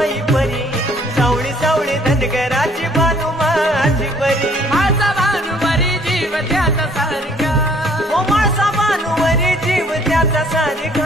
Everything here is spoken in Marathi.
माई परी, सावळी सावळी धनगराची बानू माझी परी. माझा भानुवरी जीव त्याचा सारखा, ओ माळसा बानूवरी जीव त्याचा सारखा.